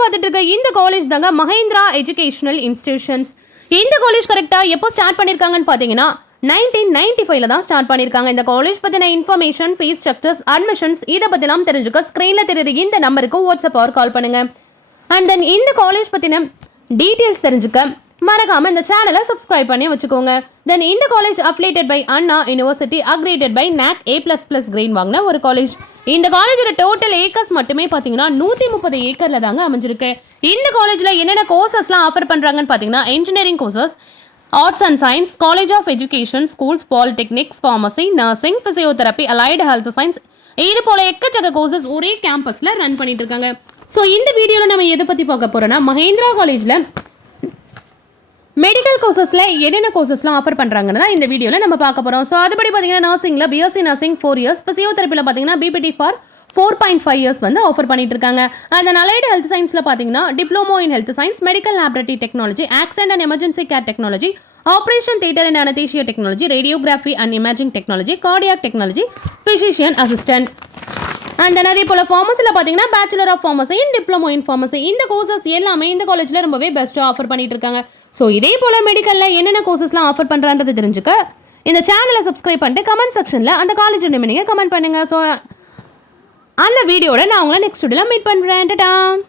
பார்த்துட்டு இருக்க இந்த காலேஜ் தாங்க மஹேந்திரா எஜுகேஷனல் இன்ஸ்டிடியூஷன்ஸ். இந்த காலேஜ் கரெக்டாக எப்போ ஸ்டார்ட் பண்ணியிருக்காங்கன்னு பார்த்தீங்கன்னா 1995 தான் ஸ்டார்ட் பண்ணியிருக்காங்க. இந்த காலேஜ் பற்றின இன்ஃபர்மேஷன், ஃபீஸ் ஸ்ட்ரக்சர்ஸ், அட்மிஷன்ஸ் இதை பற்றிலாம் தெரிஞ்சுக்க ஸ்க்ரீனில் தெரியுற இந்த நம்பருக்கு வாட்ஸ்அப் ஆர் கால் பண்ணுங்கள். அண்ட் தென் இந்த காலேஜ் பற்றின டீட்டெயில்ஸ் தெரிஞ்சுக்க மறக்காம இந்த சேனலை சப்ஸ்கிரைப் பண்ணி வச்சுக்கோங்க. தென் இந்த college affiliated by Anna university, accredited by NAC A++ grade வாங்கின ஒரு காலேஜ். இந்த காலேஜோட டோட்டல் ஏக்கர்ஸ் மட்டுமே பார்த்தீங்கன்னா 130 ஏக்கரில் தாங்க அமைஞ்சிருக்கு. இந்த காலேஜில் என்னென்ன கோர்சஸ்லாம் ஆஃபர் பண்ணுறாங்கன்னு பார்த்தீங்கன்னா engineering courses, arts and science, college of education, schools, polytechnics, pharmacy, nursing, physiotherapy, allied health science, இது போல எக்கச்சக்க கோர்சஸ் ஒரே கேம்பஸில் ரன் பண்ணிட்டு இருக்காங்க. ஸோ இந்த வீடியோவில் நம்ம எதை பற்றி பார்க்க போகிறோன்னா மஹேந்திரா காலேஜில் மெடிக்கல் கோர்சஸில் என்னென்ன கோர்சஸ்லாம் ஆஃபர் பண்ணுறாங்கன்னு தான் இந்த வீடியோவில் நம்ம பார்க்க போகிறோம். ஸோ அதுபடி பார்த்தீங்கன்னா நர்சிங்கில் BSc நர்சிங் 4 இயர்ஸ், ஃபிசியோதெரப்பியில் பார்த்தீங்கன்னா BPT ஃபார் 4.5 இயர்ஸ் வந்து ஆஃபர் பண்ணிட்டு இருக்காங்க. அந்த அலைடு ஹெல்த் சயின்ஸில் பார்த்தீங்கன்னா diploma in health science, medical laboratory technology, accident and emergency care technology, operation theatre and anaesthesia technology, radiography and imaging technology, cardiac technology, physician assistant. And then அதே போல் ஃபார்மசியில் பார்த்தீங்கன்னா bachelor of pharmacy and diploma in pharmacy. இந்த courses எல்லாமே இந்த காலேஜில் ரொம்பவே பெஸ்ட்டாக ஆஃபர் பண்ணிட்டு இருக்காங்க. ஸோ இதே போல் மெடிக்கலில் என்னென்ன கோர்சஸ்லாம் ஆஃபர் பண்ணுறான்றது தெரிஞ்சுக்க இந்த சேனலை சப்ஸ்கிரைப் பண்ணிட்டு கமெண்ட் செக்ஷனில் அந்த காலேஜ் நேம் நீங்கள் கமெண்ட் பண்ணுங்கள். ஸோ அந்த வீடியோட நான் உங்களை நெக்ஸ்ட் வீடியோவில் மீட் பண்ணுறேன்.